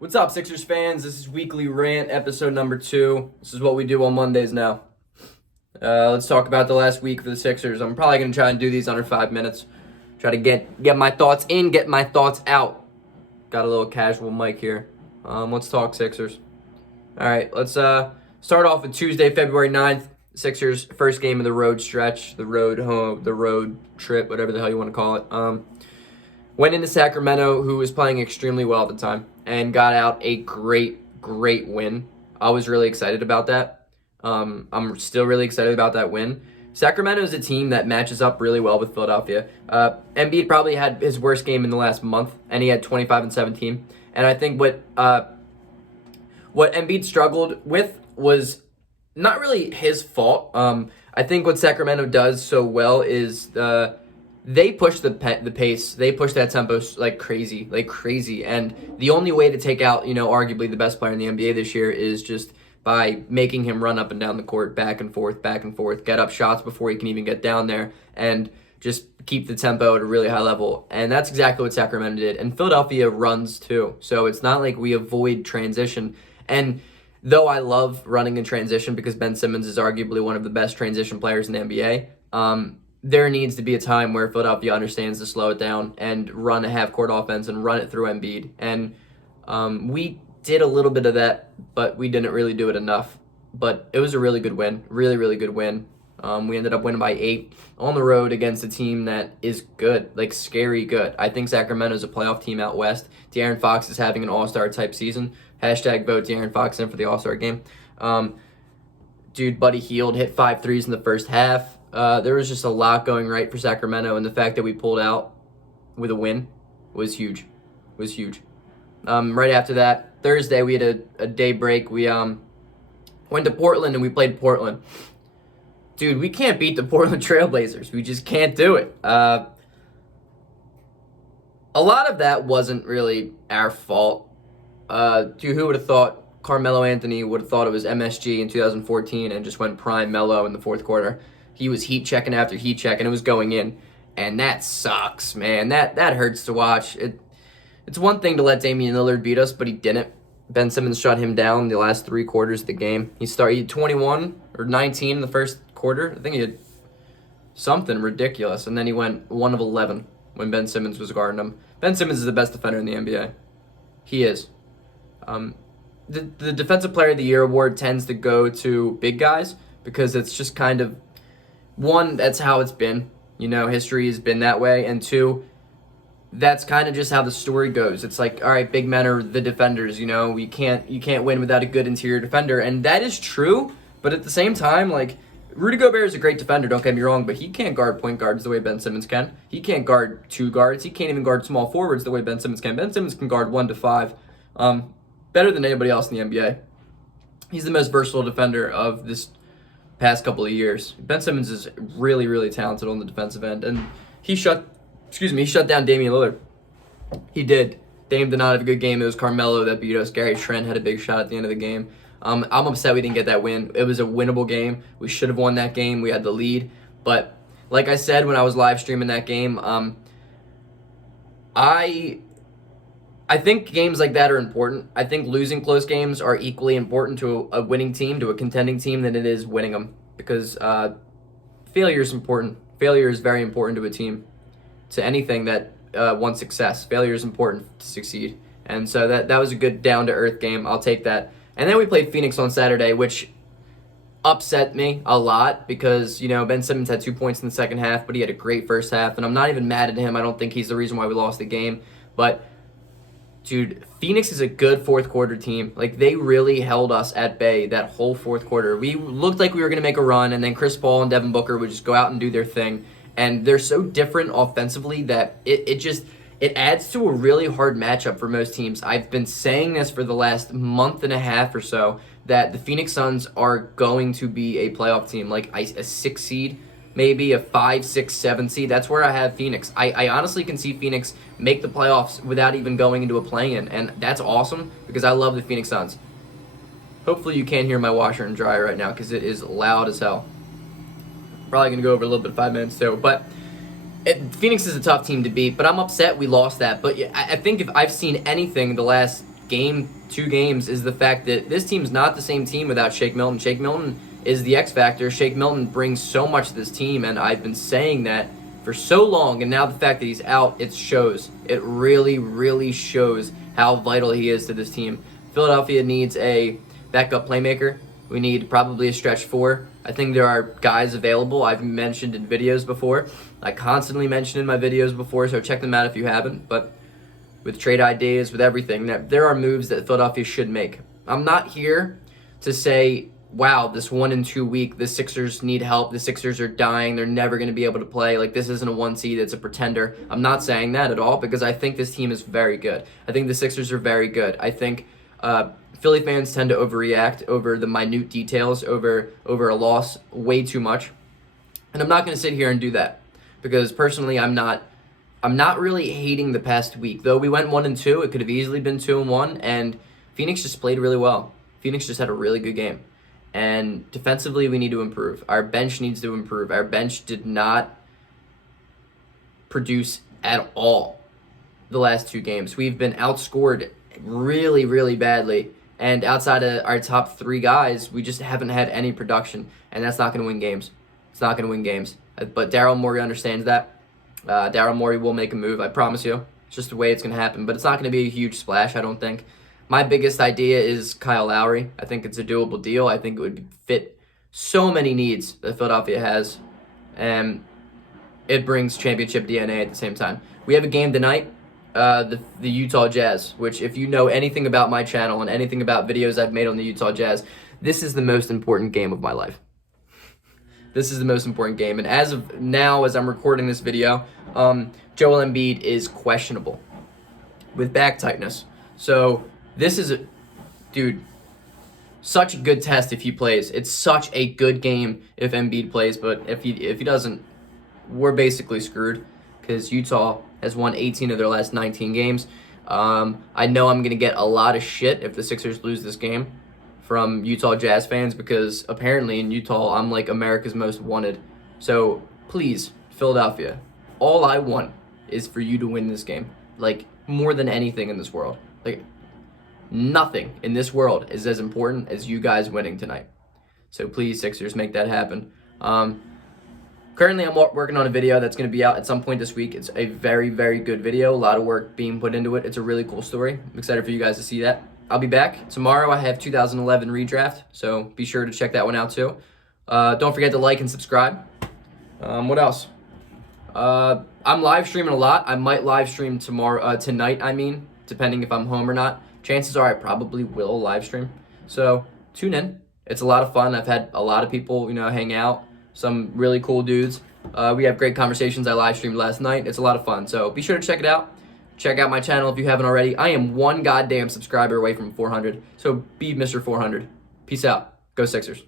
What's up, Sixers fans? This is Weekly Rant, episode number 2. This is what we do on Mondays now. Let's talk about the last week for the Sixers. I'm probably going to try and do these under 5 minutes. Try to get my thoughts in, get my thoughts out. Got a little casual mic here. Let's talk Sixers. All right, let's start off with Tuesday, February 9th. Sixers' first game of the road stretch, the road trip, whatever the hell you want to call it. Went into Sacramento, who was playing extremely well at the time, and got out a great win. I was really excited about that. I'm still really excited about that win. Sacramento is a team that matches up really well with Philadelphia. Embiid probably had his worst game in the last month, and he had 25 and 17. And I think what Embiid struggled with was not really his fault. I think what Sacramento does so well is they push the pace. They push that tempo like crazy. And the only way to take out, arguably the best player in the NBA this year is just by making him run up and down the court, back and forth, get up shots before he can even get down there, and just keep the tempo at a really high level. And that's exactly what Sacramento did. And Philadelphia runs too. So it's not like we avoid transition. And though I love running in transition because Ben Simmons is arguably one of the best transition players in the NBA, there needs to be a time where Philadelphia understands to slow it down and run a half-court offense and run it through Embiid. And we did a little bit of that, but we didn't really do it enough. But it was a really good win, really good win. We ended up winning by 8 on the road against a team that is good, like scary good. I think Sacramento is a playoff team out west. De'Aaron Fox is having an all-star type season. Hashtag vote De'Aaron Fox in for the all-star game. Buddy Hield hit 5 threes in the first half. There was just a lot going right for Sacramento, and the fact that we pulled out with a win was huge. Right after that, Thursday, we had a day break. We went to Portland, and we played Portland. Dude, we can't beat the Portland Trailblazers. We just can't do it. A lot of that wasn't really our fault. Who would have thought Carmelo Anthony would have thought it was MSG in 2014 and just went prime Melo in the fourth quarter? He was heat checking after heat check, and it was going in. And that sucks, man. That hurts to watch. It's one thing to let Damian Lillard beat us, but he didn't. Ben Simmons shut him down the last 3 quarters of the game. He had 21 or 19 in the first quarter. I think he had something ridiculous. And then he went 1 of 11 when Ben Simmons was guarding him. Ben Simmons is the best defender in the NBA. He is. The Defensive Player of the Year award tends to go to big guys because it's just kind of, one, that's how it's been. History has been that way. And 2, that's kind of just how the story goes. It's like, all right, big men are the defenders. You can't win without a good interior defender. And that is true. But at the same time, like, Rudy Gobert is a great defender, don't get me wrong, but he can't guard point guards the way Ben Simmons can. He can't guard 2 guards. He can't even guard small forwards the way Ben Simmons can. Ben Simmons can guard 1 to 5. Better than anybody else in the NBA. He's the most versatile defender of this past couple of years. Ben Simmons is really talented on the defensive end, and he shut down Damian Lillard. He did. Dame did not have a good game. It was Carmelo that beat us. Gary Trent had a big shot at the end of the game. I'm upset we didn't get that win. It was a winnable game. We should have won that game. We had the lead. But like I said when I was live streaming that game, I think games like that are important. I think losing close games are equally important to a winning team, to a contending team, than it is winning them. Because failure is important. Failure is very important to a team, to anything that wants success. Failure is important to succeed. And so that was a good down-to-earth game. I'll take that. And then we played Phoenix on Saturday, which upset me a lot because, Ben Simmons had 2 points in the second half, but he had a great first half. And I'm not even mad at him. I don't think he's the reason why we lost the game. But dude, Phoenix is a good fourth quarter team. Like, they really held us at bay that whole fourth quarter. We looked like we were going to make a run, and then Chris Paul and Devin Booker would just go out and do their thing. And they're so different offensively that it adds to a really hard matchup for most teams. I've been saying this for the last month and a half or so, that the Phoenix Suns are going to be a playoff team, like a 6 seed, maybe a 5, 6, 7 seed. That's where I have Phoenix. I honestly can see Phoenix make the playoffs without even going into a play-in, and that's awesome because I love the Phoenix Suns. Hopefully you can't hear my washer and dryer right now because it is loud as hell. Probably going to go over a little bit 5 minutes too, but Phoenix is a tough team to beat, but I'm upset we lost that. But I think if I've seen anything the last two games is the fact that this team's not the same team without Shake Milton. Shake Milton is the X factor. Shake Milton brings so much to this team, and I've been saying that for so long, and now the fact that he's out, it shows. It really, really shows how vital he is to this team. Philadelphia needs a backup playmaker. We need probably a stretch four. I think there are guys available I've mentioned in videos before. I constantly mention in my videos before, so check them out if you haven't. But with trade ideas, with everything, there are moves that Philadelphia should make. I'm not here to say, wow, this 1-2 week, the Sixers need help. The Sixers are dying. They're never going to be able to play. Like, this isn't a 1 seed. It's a pretender. I'm not saying that at all because I think this team is very good. I think the Sixers are very good. I think Philly fans tend to overreact over the minute details, over a loss way too much. And I'm not going to sit here and do that because personally I'm not really hating the past week. Though we went 1-2, it could have easily been 2-1, and Phoenix just played really well. Phoenix just had a really good game. And defensively, we need to improve. Our bench needs to improve. Our bench did not produce at all the last 2 games. We've been outscored really, really badly. And outside of our top 3 guys, we just haven't had any production. And that's not going to win games. It's not going to win games. But Daryl Morey understands that. Daryl Morey will make a move, I promise you. It's just the way it's going to happen. But it's not going to be a huge splash, I don't think. My biggest idea is Kyle Lowry. I think it's a doable deal. I think it would fit so many needs that Philadelphia has. And it brings championship DNA at the same time. We have a game tonight, the Utah Jazz, which if you know anything about my channel and anything about videos I've made on the Utah Jazz, this is the most important game of my life. This is the most important game. And as of now, as I'm recording this video, Joel Embiid is questionable with back tightness. So this is such a good test if he plays. It's such a good game if Embiid plays, but if he doesn't, we're basically screwed because Utah has won 18 of their last 19 games. I know I'm going to get a lot of shit if the Sixers lose this game from Utah Jazz fans because apparently in Utah I'm like America's most wanted. So please, Philadelphia, all I want is for you to win this game. Like, more than anything in this world. Like, nothing in this world is as important as you guys winning tonight. So please, Sixers, make that happen. Currently, I'm working on a video that's going to be out at some point this week. It's a very, very good video. A lot of work being put into it. It's a really cool story. I'm excited for you guys to see that. I'll be back. Tomorrow, I have 2011 redraft, so be sure to check that one out, too. Don't forget to like and subscribe. What else? I'm live streaming a lot. I might live stream tonight, depending if I'm home or not. Chances are I probably will live stream. So tune in. It's a lot of fun. I've had a lot of people, hang out. Some really cool dudes. We have great conversations. I live streamed last night. It's a lot of fun. So be sure to check it out. Check out my channel if you haven't already. I am 1 goddamn subscriber away from 400. So be Mr. 400. Peace out. Go Sixers.